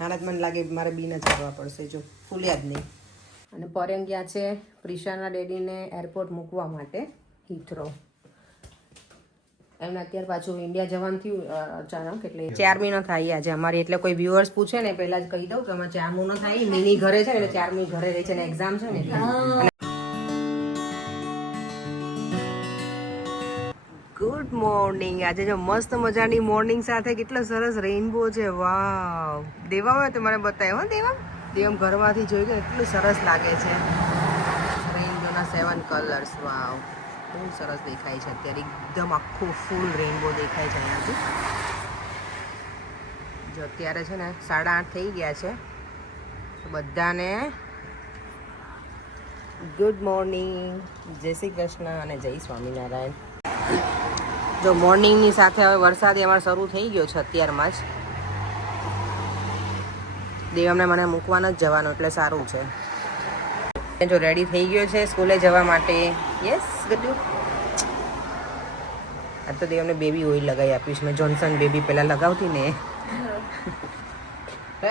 આના જ મને લાગે મારે બીને ચડવા પડશે, જો ફૂલ્યા જ નહીં. અને પરેમ ગયા છે પ્રિશાના ડેડીને એરપોર્ટ મૂકવા માટે હિથરો. એમને અત્યારે પાછું ઇન્ડિયા જવાનું થયું અચાનક, એટલે 4 મહિનો થાય આજે અમારી. એટલે કોઈ વ્યુઅર્સ પૂછે ને પહેલા જ કહી દઉં કે અમારે 4 મહિનો થાય. મિની ઘરે છે ને એટલે 4 મહિના ઘરે રહે છે ને એક્ઝામ છે ને એટલે. Good morning. આજે જો મસ્ત મજાની મોર્નિંગ સાથે કેટલો સરસ રેઇનબો છે. વાવ, દેવા હોય તો મને બતાવ્યો. હો દેવમ ઘરમાંથી જોઈ ગયો એટલું સરસ લાગે છે. રેઇનબોના 7 કલર્સ. વાવ, બહુ સરસ દેખાય છે અત્યારે. એકદમ આખું ફૂલ રેઇનબો દેખાય છે અહીંયાથી. જો અત્યારે છે ને 8:30 થઈ ગયા છે. બધાને ગુડ મોર્નિંગ, જય શ્રી કૃષ્ણ અને જય સ્વામિનારાયણ. જો મોર્નિંગની સાથે હવે વરસાદ અમારે શરૂ થઈ ગયો છે અત્યારમાં જ. દેવમને મને મૂકવાનો જ જવાનું એટલે સારું છે. જો રેડી થઈ ગયો છે સ્કૂલે જવા માટે. યસ ગડ્ડુ. આ તો દેવને બેબી ઓઇલ લગાવી આપીશ મેં. જોન્સન બેબી પહેલાં લગાવતી ને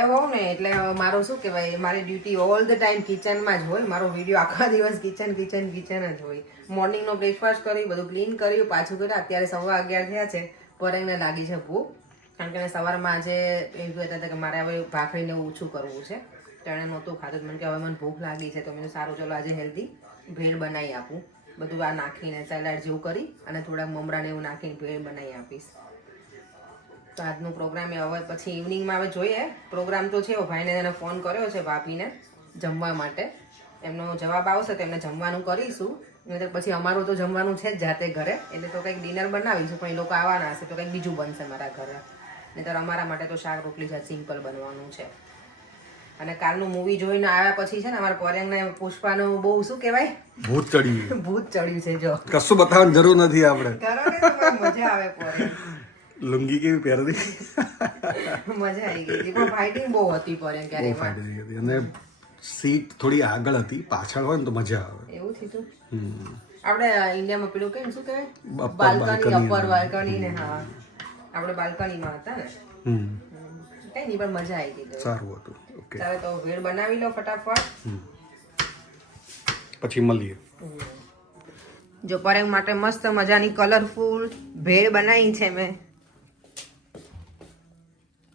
હોઉં ને એટલે મારું શું કહેવાય, મારી ડ્યુટી ઓલ ધ ટાઈમ કિચનમાં જ હોય. મારો વિડીયો આખા દિવસ કિચન જ હોય. મોર્નિંગનો બ્રેકફાસ્ટ કરી, બધું ક્લીન કર્યું, પાછું કર્યું. અત્યારે 11:15 થયા છે. પર એને લાગી છે ભૂખ, કારણ કે સવારમાં આજે એમ કહેતા હતા કે મારે હવે ભાખરીને ઓછું કરવું છે. તો એણે નહોતું ખાતું. મને કે હવે મને ભૂખ લાગી છે તો મેં સારું ચલો આજે હેલ્ધી ભેળ બનાવી આપું. બધું આ નાખીને સેલાડ જેવું કરી અને થોડાક મમરાને એવું નાખીને ભેળ બનાવી આપીશ. તો આજનો પ્રોગ્રામ હવે પછી ઇવનિંગમાં હવે જોઈએ. પ્રોગ્રામ તો છે. ભાઈને એને ફોન કર્યો છે ભાભીને જમવા માટે. એમનો જવાબ આવશે તો એમને જમવાનું કરીશું. નહીં તો પછી અમારું તો જમવાનું છે જ જાતે ઘરે. એટલે તો કંઈક ડિનર બનાવીશું, પણ એ લોકો આવવાના હશે તો કંઈક બીજું બનશે મારા ઘરે. નહીં તો અમારા માટે તો શાક રોટલી જ સિમ્પલ બનવાનું છે. અને કાલનું મૂવી જોઈને આવ્યા પછી છે ને અમારા પોરેંગને પુષ્પાનું બહુ શું કહેવાય, ભૂત ચડ્યું છે. જો કશું બતાવવાની જરૂર નથી આપણે. મજા આવે. પોરેંગ લુંગી કેવી પહેરતી, મજા આવી ગઈ હતી. પણ ફાઇટિંગ બહુ હતી પોરેંગ ક્યારે. અને સીટ થોડી આગળ હતી, પાછળ હોય ને તો મજા આવે. એવું થયું. આપણે ઇન્ડિયામાં પેલું કેમ શું કહેવાય, બાલ્કની, અપર બાલ્કની ને. હા, આપણે બાલ્કનીમાં હતા ને. કઈ નહીં, પણ મજા આવી ગઈ. સારું હતું. ઓકે, ચાલો તો ભેળ બનાવી લો ફટાફટ, પછી મળીએ. જો પરેંગ માટે મસ્ત મજાની કલરફુલ ભેળ બનાવી છે મેં.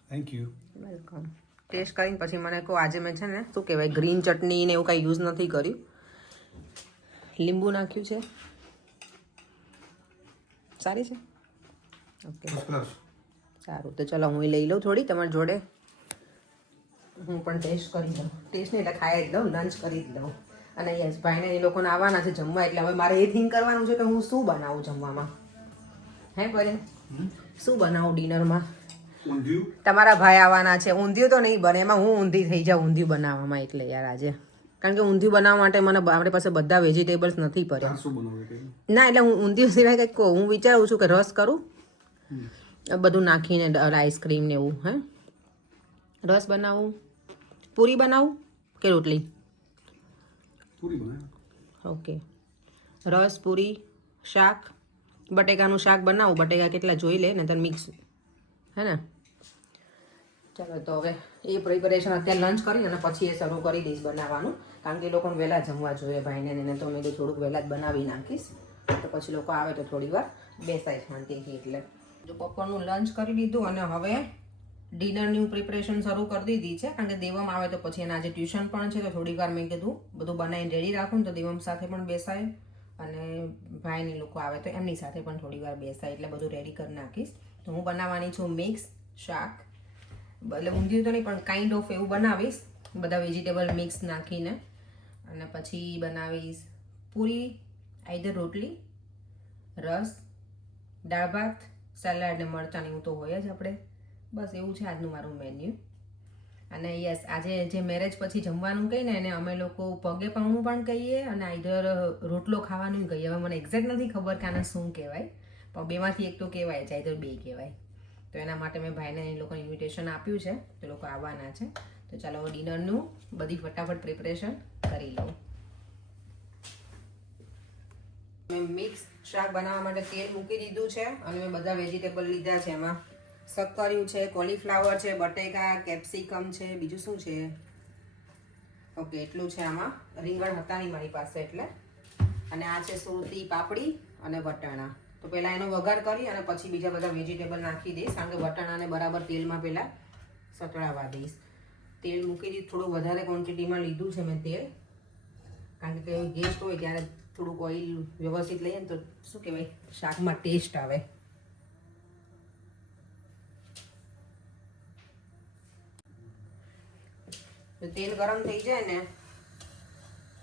Thank you. વેલકમ. ટેસ્ટ કરીને પછી મને કહો. આજે મેં છે ને શું કહેવાય, ગ્રીન ચટણી ને એવું કાંઈ યુઝ નથી કર્યું. લીંબુ નાખ્યું છે. સારી છે. ઓકે, સારું. તો ચલો હું લઈ લઉં થોડી તમારી જોડે. હું પણ ટેસ્ટ કરી દઉં. ટેસ્ટ નહીં એટલે ખાઈ જ લઉં, લંચ કરી જ લઉં. અને યસ, ભાઈને એ લોકોને આવવાના છે જમવા, એટલે હવે મારે એ થિંક કરવાનું છે કે હું શું બનાવું જમવામાં. હે પરેંગ, શું બનાવું ડિનરમાં? ઊંધિયું. તમારા ભાઈ આવવાના છે. ઊંધિયું તો નહીં બને, એમાં હું ઊંધી થઈ જાઉં ઊંધિયું બનાવવામાં. એટલે યાર આજે, કારણ કે ઊંધિયું બનાવવા માટે મને આપણી પાસે બધા વેજીટેબલ્સ નથી પડ્યા. શું બનાવું? ના, એટલે હું ઊંધિયું સિવાય કંઈક કહું. હું વિચારું છું કે રસ કરું, બધું નાખીને આઈસ્ક્રીમ ને એવું. હે, રસ બનાવું, પૂરી બનાવું કે રોટલી? પૂરી બનાવ. ઓકે, રસ, પૂરી, શાક, બટેકાનું શાક બનાવું. બટેકા કેટલા જોઈ લે ને તને મિક્સ, હે ને? ચાલો તો હવે એ પ્રિપેરેશન અત્યારે લંચ કરી અને પછી એ શરૂ કરી દઈશ બનાવવાનું, કારણ કે એ લોકોને વહેલા જમવા જોઈએ ભાઈને ને. તો મેં તો થોડુંક વહેલા જ બનાવી નાખીશ, તો પછી લોકો આવે તો થોડી વાર બેસાય શાંતિથી. એટલે જો બપોરનું લંચ કરી લીધું અને હવે ડિનરની પ્રિપરેશન શરૂ કરી દીધી છે, કારણ કે દેવમ આવે તો પછી એના આજે ટ્યુશન પણ છે. તો થોડી વાર મેં કીધું બધું બનાવીને રેડી રાખું ને તો દેવમ સાથે પણ બેસાય અને ભાઈને લોકો આવે તો એમની સાથે પણ થોડી વાર બેસાય. એટલે બધું રેડી કરી નાખીશ. તો હું બનાવવાની છું મિક્સ શાક, એટલે ઊંધિયું તો નહીં પણ કાઇન્ડ ઓફ એવું બનાવીશ, બધા વેજીટેબલ મિક્સ નાખીને. અને પછી બનાવીશ પૂરી, આઈધર રોટલી, રસ, દાળ ભાત, સલાડ ને મરચાં એવું તો હોય જ આપણે. બસ એવું છે આજનું મારું મેન્યુ. અને યસ, આજે જે મેરેજ પછી જમવાનું કહીને એને અમે લોકો પગે પાઉં પણ કહીએ અને આઈધર રોટલો ખાવાનું કહીએ. હવે મને એક્ઝેક્ટ નથી ખબર કે આને શું કહેવાય, પણ બેમાંથી એક તો કહેવાય છે, આઈધર બે કહેવાય. તો એના માટે મેં ભાઈને એ લોકોને ઇન્વિટેશન આપ્યું છે, તો લોકો આવવાના છે. તો ચાલો ડિનરનું બધી ફટાફટ પ્રિપરેશન કરી લઉં. મેં મિક્સ શાક બનાવવા માટે તેલ મૂકી દીધું છે અને મેં બધા વેજીટેબલ લીધા છે. એમાં શક્કરિયું છે, કોલીફ્લાવર છે, બટેકા, કેપ્સિકમ છે, બીજું શું છે? ઓકે, એટલું છે આમાં. રીંગણ હતા નહીં મારી પાસે એટલે. અને આ છે સુરતી પાપડી અને વટાણા. તો પહેલાં એનો વઘાર કરી અને પછી બીજા બધા વેજીટેબલ નાખી દઈશ, કારણ કે વટાણાને બરાબર તેલમાં પહેલાં સતળાવા દઈશ. તેલ મૂકી દીધું, થોડું વધારે ક્વોન્ટિટીમાં લીધું છે મેં તેલ, કારણ કે ગેસ્ટ હોય ત્યારે થોડુંક ઓઇલ વ્યવસ્થિત લઈએ ને તો શું કહેવાય, શાકમાં ટેસ્ટ આવે. તેલ ગરમ થઈ જાય ને,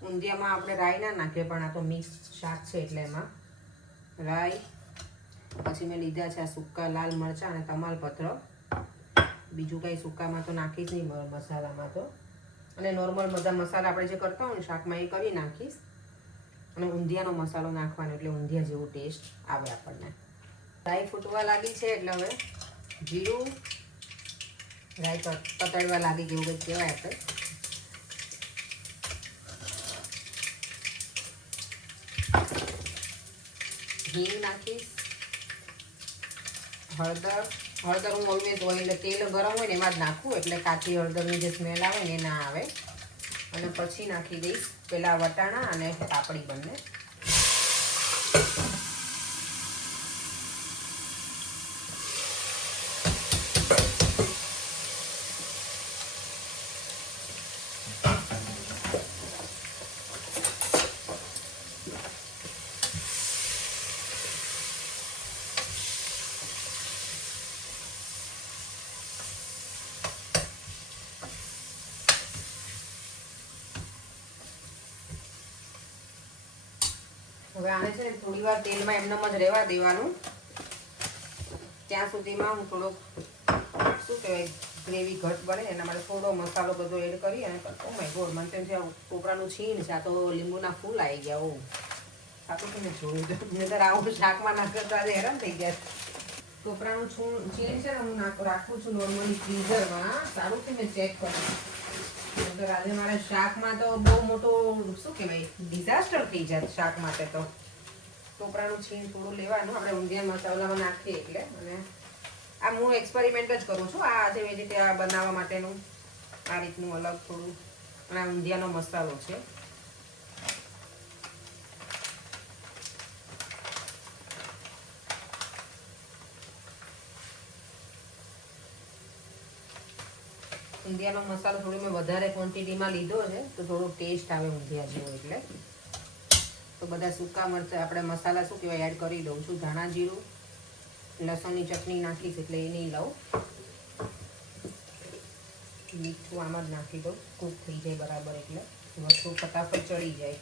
ઊંધિયામાં આપણે રાઈ ના નાખીએ, પણ આ તો મિક્સ શાક છે એટલે એમાં રાઈ, પછી મેં લીધા છે આ સૂકા લાલ મરચાં અને તમાલપત્ર. બીજું કંઈ સૂકામાં તો નાખીશ નહીં, મસાલામાં તો. અને નોર્મલ બધા મસાલા આપણે જે કરતા હોય ને શાકમાં એ કરી નાખીશ. અને ઊંધિયાનો મસાલો નાખવાનો એટલે ઊંધિયા જેવો ટેસ્ટ આવે આપણને. રાઈ ફૂટવા લાગી છે એટલે હવે જીરું, રાઈ પતળવા લાગી જેવું કંઈક કહેવાય આપણે. હિંગ નાખીશ, હળદર હું ઓલવેઝ હોય એટલે તેલ ગરમ હોય ને એમાં જ નાખું, એટલે કાચી હળદરની જે સ્મેલ આવે ને એ ના આવે. અને પછી નાખી દઈશ પેલા વટાણા અને પાપડી બંને. હવે આને છે ને થોડી વાર તેલમાં એમનેમ જ રહેવા દેવાનું, ત્યાં સુધીમાં હું થોડોક શું કહેવાય ગ્રેવી ઘટ બને એના માટે થોડો મસાલો બધો એડ કરી અને ઓ માય ગોડ, મને તેમ છે કોપરાનું છીણ છે, આ તો લીંબુના ફૂલ આવી ગયા. ઓ સાચું કે મેં જોયું છે, નહીંતર આવું શાકમાં નાખતા હેરાન થઈ ગયા. કોપરાનું છીણ છે ને હું રાખું છું નોર્મલી ફ્રીઝરમાં, સારું છે મેં ચેક કર્યું. આજે મારે શાકમાં તો બહુ મોટો શું કહેવાય ડિઝાસ્ટર થઈ જાય શાક માટે. તો ટોપરાનું છીણ થોડું લેવાનું આપણે ઊંધિયા મસાલામાં નાખીએ એટલે. અને આ હું એક્સપેરિમેન્ટ જ કરું છું, આ આજે વેજીટેબલ બનાવવા માટેનું આ રીતનું અલગ થોડું. અને આ ઊંધિયાનો મસાલો છે. ઊંધિયાનો મસાલો થોડો મેં વધારે ક્વોન્ટિટીમાં લીધો છે તો થોડો ટેસ્ટ આવે ઊંધિયા જેવો એટલે. તો બધા સૂકા મરચાં આપણે મસાલા શું કહેવાય એડ કરી દઉં છું. ધાણા જીરું, લસણની ચટણી નાખીશ એટલે એ નહીં લઉં. મીઠું આમાં જ નાખી દઉં, કૂક થઈ જાય બરાબર એટલે વસ્તુ ફટાફટ ચડી જાય.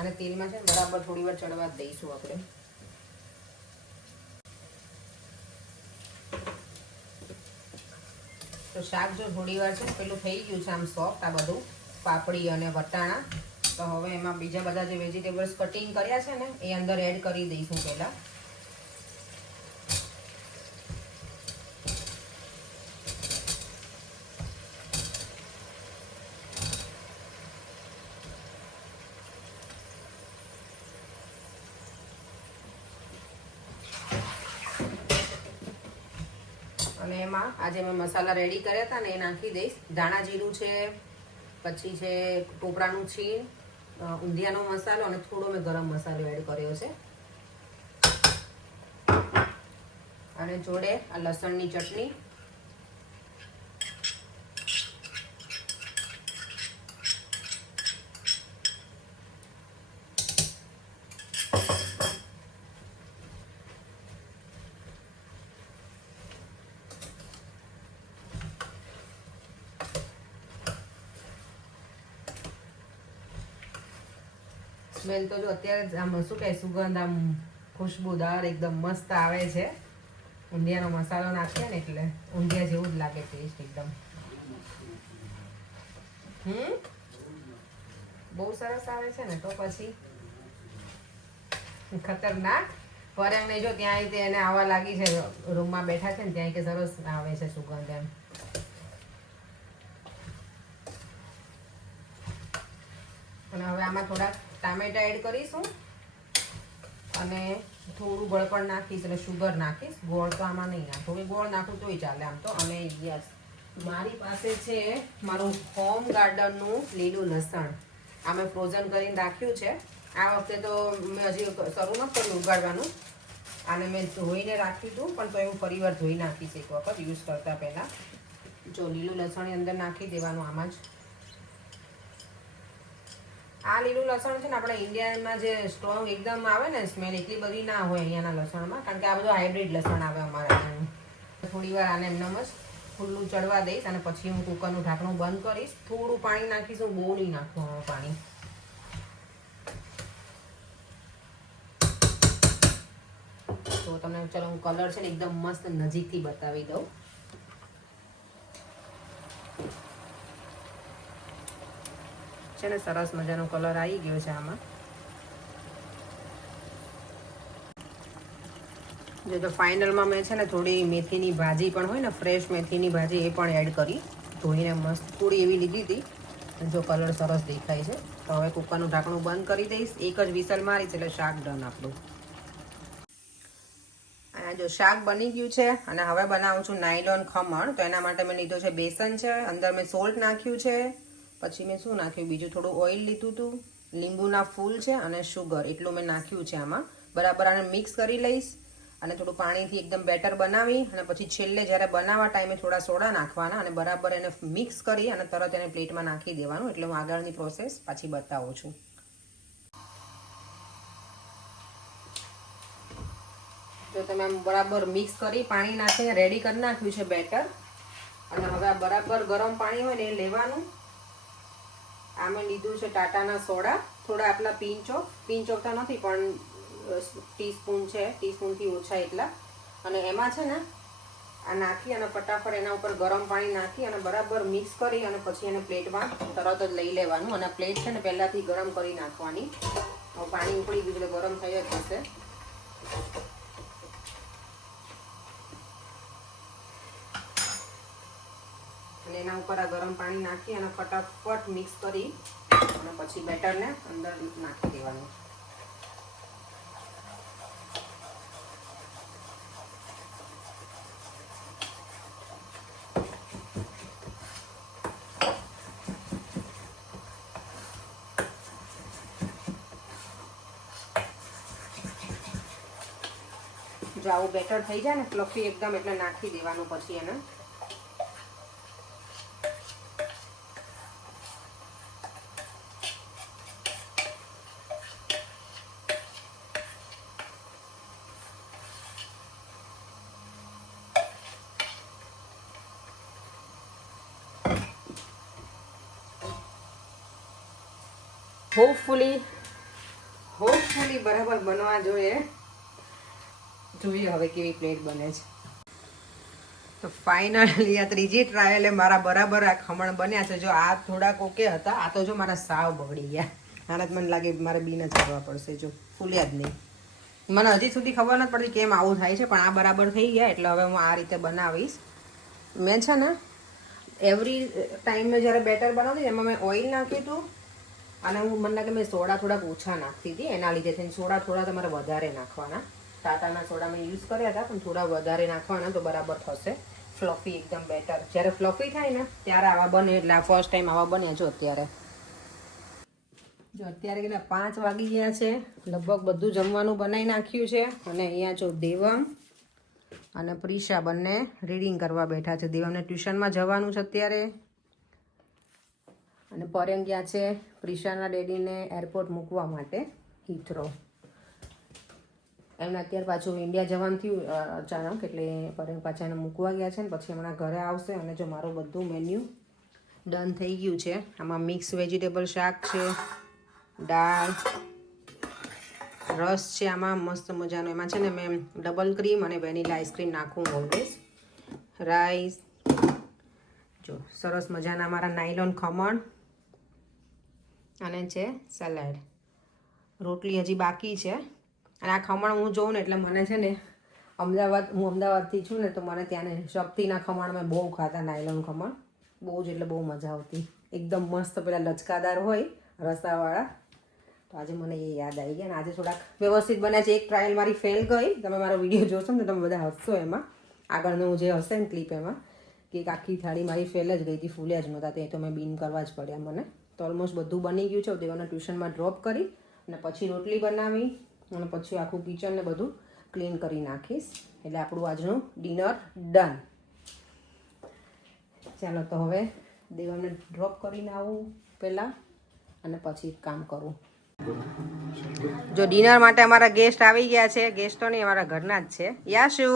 અને તેલમાં છે ને બરાબર થોડી વાર ચડવા જ દઈશું આપણે. તો શાક જો થોડી વાર છે પેલું થઈ ગયું છે આમ સોફ્ટ, આ બધું પાપડી અને વટાણા. તો હવે એમાં બીજા બધા જે વેજીટેબલ્સ કટિંગ કર્યા છે ને એ અંદર એડ કરી દઈશું પહેલાં. અને એમાં આજે મેં મસાલા રેડી કર્યા હતા ને એ નાખી દઈશ. ધાણા જીરું છે, પછી છે ટોપરાનું છીણ, ઊંધિયાનો મસાલો અને થોડો મેં ગરમ મસાલો એડ કર્યો છે. અને જોડે આ લસણની ચટણી, સ્મેલ તો જો અત્યારે જ આમ શું કહે સુગંધ આમ ખુશ્બુદાર એકદમ મસ્ત આવે છે. ઊંધિયાનો મસાલો નાખીએ ને એટલે ઊંધિયા જેવું જ લાગે ટેસ્ટ એકદમ. બહુ સરસ આવે છે ને. તો પછી ખતરનાક ફરક નહીં. જો ત્યાં એને આવવા લાગી છે, રૂમમાં બેઠા છે ને ત્યાં કે સરસ આવે છે સુગંધ એમ. હવે આમાં થોડા ટામેટા એડ કરીશું અને થોડું ગળપણ નાખીશ એટલે શુગર નાખીશ. ગોળ તો આમાં નહીં નાખું, ગોળ નાખું તોય ચાલે આમ તો. અને યસ, મારી પાસે છે મારું હોમ ગાર્ડનનું લીલું લસણ. આ મેં ફ્રોઝન કરીને રાખ્યું છે. આ વખતે તો મેં હજી શરૂ ન કર્યું ઉગાડવાનું. આને મેં ધોઈને રાખ્યું હતું, પણ તો એવું ફરીવાર ધોઈ નાખીશ એક વખત યુઝ કરતાં પહેલાં. જો લીલું લસણ અંદર નાખી દેવાનું આમાં જ. આ લીલું લસણ છે ને આપણે ઇન્ડિયામાં જે સ્ટ્રોંગ એકદમ આવે ને સ્મેલ, એટલી બધી ના હોય અહીંયાના લસણમાં, કારણ કે આ બધું હાઇબ્રિડ લસણ આવે અમારે અહીંયાનું. થોડી વાર આને એમનેમ જ ખુલ્લું ચડવા દઈશ અને પછી હું કુકરનું ઢાંકણું બંધ કરીશ. થોડું પાણી નાખીશ, હું બહુ નહીં નાખું આમાં પાણી. તો તમને ચલો હું કલર છે ને એકદમ મસ્ત નજીકથી બતાવી દઉં. છે ને સરસ મજાનો કલર આવી ગયો છે આમાં. જો તો ફાઇનલમાં મેં છે ને થોડી મેથીની ભાજી પણ હોય ને, ફ્રેશ મેથીની ભાજી, એ પણ એડ કરી. ધોઈને મસ્ત થોડી એવી લીધી હતી. જો કલર સરસ દેખાય છે. તો હવે કુકરનું ઢાંકણું બંધ કરી દઈશ. એક જ વિસલ મારીશ એટલે શાક ડન આપણું. અને જો શાક બની ગયું છે અને હવે બનાવું છું નાયલોન ખમણ. તો એના માટે મેં લીધું છે બેસન છે, અંદર મેં સોલ્ટ નાખ્યું છે, પછી મેં શું નાખ્યું બીજું, થોડું ઓઇલ લીધું હતું, લીંબુના ફૂલ છે અને શુગર, એટલું મેં નાખ્યું છે આમાં. બરાબર આને મિક્સ કરી લઈશ અને થોડું પાણીથી એકદમ બેટર બનાવી અને પછી છેલ્લે જ્યારે બનાવવા ટાઈમે થોડા સોડા નાખવાના અને બરાબર એને મિક્સ કરી અને તરત એને પ્લેટમાં નાખી દેવાનું. એટલે હું આગળની પ્રોસેસ પાછી બતાવું છું. જો તમે આમ બરાબર મિક્સ કરી પાણી નાખીને રેડી કરી નાખ્યું છે બેટર. અને હવે આ બરાબર ગરમ પાણી હોય ને એ લેવાનું. આ મેં લીધું છે ટાટાના સોડા, થોડા આટલા પિંચ ઓફ તો નથી પણ ટીસ્પૂન છે, ટીસ્પૂનથી ઓછા એટલા. અને એમાં છે ને આ નાખી અને ફટાફટ એના ઉપર ગરમ પાણી નાખી અને બરાબર મિક્સ કરી અને પછી એને પ્લેટમાં તરત જ લઈ લેવાનું. અને પ્લેટ છે ને પહેલાંથી ગરમ કરી નાખવાની. હવે પાણી ઉકળી ગયું એટલે ગરમ થઈ જ જશે. અને એના ઉપર આ ગરમ પાણી નાખી અને ફટાફટ મિક્સ કરી અને પછી બેટરને અંદર નાખી દેવાનું. જો આવું બેટર થઈ જાય ને ફ્લફી એકદમ, એટલે નાખી દેવાનું પછી એને. હોપફુલી બરાબર બનવા જોઈએ હવે કેવી પ્લેટ બને છે. તો ફાઇનલી આ ત્રીજી ટ્રાયલે મારા બરાબર આ ખમણ બન્યા છે. જો આ થોડાક ઓકે હતા, આ તો જો મારા સાવ બગડી ગયા. આના જ મને લાગે મારે બીને ચાલવા પડશે. જો ફૂલ્યા જ નહીં. મને હજી સુધી ખબર નથી પડતી કેમ આવું થાય છે, પણ આ બરાબર થઈ ગયા એટલે હવે હું આ રીતે બનાવીશ. મેં છે ને એવરી ટાઈમ મેં જ્યારે બેટર બનાવતી એમાં મેં ઓઇલ નાખ્યું હતું અને મને લાગે મેં સોડા થોડાક ઓછા નાખતી હતી. એના લીધે થઈને સોડા થોડા તમારે વધારે નાખવાના. ટાટાના સોડા મેં યુઝ કર્યા હતા પણ થોડા વધારે નાખવાના તો બરાબર થશે. ફ્લફી એકદમ બેટર. જ્યારે ફ્લફી થાય ને ત્યારે આવા બને. એટલે આ ફર્સ્ટ ટાઈમ આવા બન્યા. જો અત્યારે કેટલા 5 વાગી ગયા છે. લગભગ બધું જમવાનું બનાવી નાખ્યું છે. અને અહીંયા જો દેવમ અને પ્રિશા બંને રીડિંગ કરવા બેઠા છે. દેવમને ટ્યુશનમાં જવાનું છે અત્યારે. અને પરેંગ ગયા છે પ્રિશાના ડેડીને એરપોર્ટ મૂકવા માટે, હિથ્રો. એમને અત્યારે પાછું ઇન્ડિયા જવાનું થયું અચાનક, એટલે પરેંગ પાછા એને મૂકવા ગયા છે ને પછી હમણાં ઘરે આવશે. અને જો મારું બધું મેન્યુ ડન થઈ ગયું છે. આમાં મિક્સ વેજીટેબલ શાક છે, દાળ, રસ છે આમાં મસ્ત મજાનો. એમાં છે ને મેં ડબલ ક્રીમ અને વેનીલા આઈસ્ક્રીમ નાખું ઓલવેઝ. રાઈસ, જો સરસ મજાના મારા નાયલોન ખમણ અને છે સલાડ. રોટલી હજી બાકી છે. અને આ ખમણ હું જોઉં ને એટલે મને છે ને હું અમદાવાદથી છું ને તો મને ત્યાંને શક્તિના ખમણ મેં બહુ ખાતા. નાયલોન ખમણ બહુ જ એટલે બહુ મજા આવતી. એકદમ મસ્ત પેલા લચકાદાર હોય રસાવાળા, તો આજે મને એ યાદ આવી ગયા. અને આજે થોડાક વ્યવસ્થિત બન્યા છે. એક ટ્રાયલ મારી ફેલ ગઈ. તમે મારો વિડીયો જોશો ને તો તમે બધા હસશો એમાં. આગળનું જે હશે ને ક્લિપ એમાં કે એક આખી થાળી મારી ફેલ જ ગઈ હતી, ફૂલ્યા જ નહોતા. તે તો મેં બીન કરવા જ પડ્યા મને. તો ઓલમોસ્ટ બધું બની ગયું છે. દેવાના ટ્યુશનમાં ડ્રોપ કરી અને પછી રોટલી બનાવી અને પછી આખું કિચન ને બધું ક્લીન કરી નાખીશ. એટલે આપણું આજનું ડિનર ડન. ચાલો તો હવે દેવાને ડ્રોપ કરીને આવું પહેલાં અને પછી કામ કરું. જો ડિનર માટે અમારા ગેસ્ટ આવી ગયા છે. ગેસ્ટો નહીં, અમારા ઘરના જ છે. યાશુ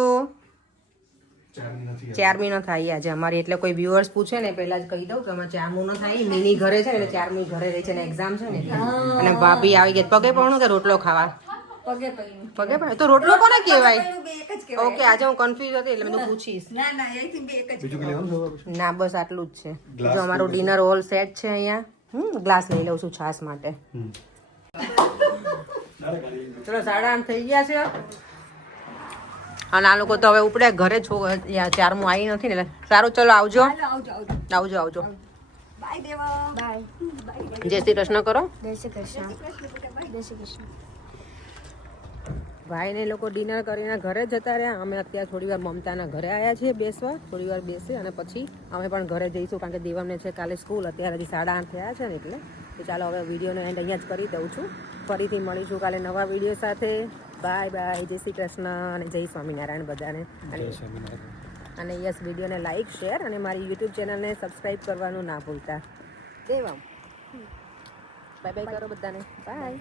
4 મહિનો થાય આજે અમારી. એટલે કોઈ વ્યુઅર્સ પૂછે ને પહેલા જ કહી દઉં કે અમારે 4 મહિનો થાય. મિની ઘરે છે ને એટલે 4 મહિના ઘરે રહે છે ને એક્ઝામ છે ને અને ભાભી આવી ગયા. પગે પડવાનું કે રોટલો ખાવા? પગે પડે તો રોટલો કોને કહેવાય? ઓકે, આજે હું કન્ફ્યુઝ હતી એટલે મેં પૂછીશ. ના બસ આટલું જ છે. જો અમારું ડિનર ઓલ સેટ છે અહીંયા. ગ્લાસ લઈ લઉં છું છાશ માટે. ચલો 8:30 થઈ ગયા છે અને આ લોકો તો હવે ઉપડે. ઘરે છો 4મું આવી નથી ને એટલે સારું. ચલો આવજો આવજો આવજો. જય શ્રી કૃષ્ણ કરો. ભાઈ ને લોકો ડિનર કરીને ઘરે જતા રહ્યા. અમે અત્યારે થોડી વાર મમતાના ઘરે આવ્યા છીએ બેસવા. થોડી વાર બેસી અને પછી અમે પણ ઘરે જઈશું કારણ કે દેવમને છે કાલે સ્કૂલ. અત્યારે હજી 8:30 થયા છે ને એટલે તો ચાલો હવે વિડીયોનો એન્ડ અહીંયા જ કરી દઉં છું. ફરીથી મળીશું કાલે નવા વિડીયો સાથે. Bye bye. જય શ્રી કૃષ્ણ અને જય સ્વામિનારાયણ બધાને. અને યસ, વિડીયોને લાઈક શેર અને મારી યુટ્યુબ ચેનલને સબસ્ક્રાઈબ કરવાનું ના ભૂલતા. દેવા બાય બાય કરો બધાને. બાય.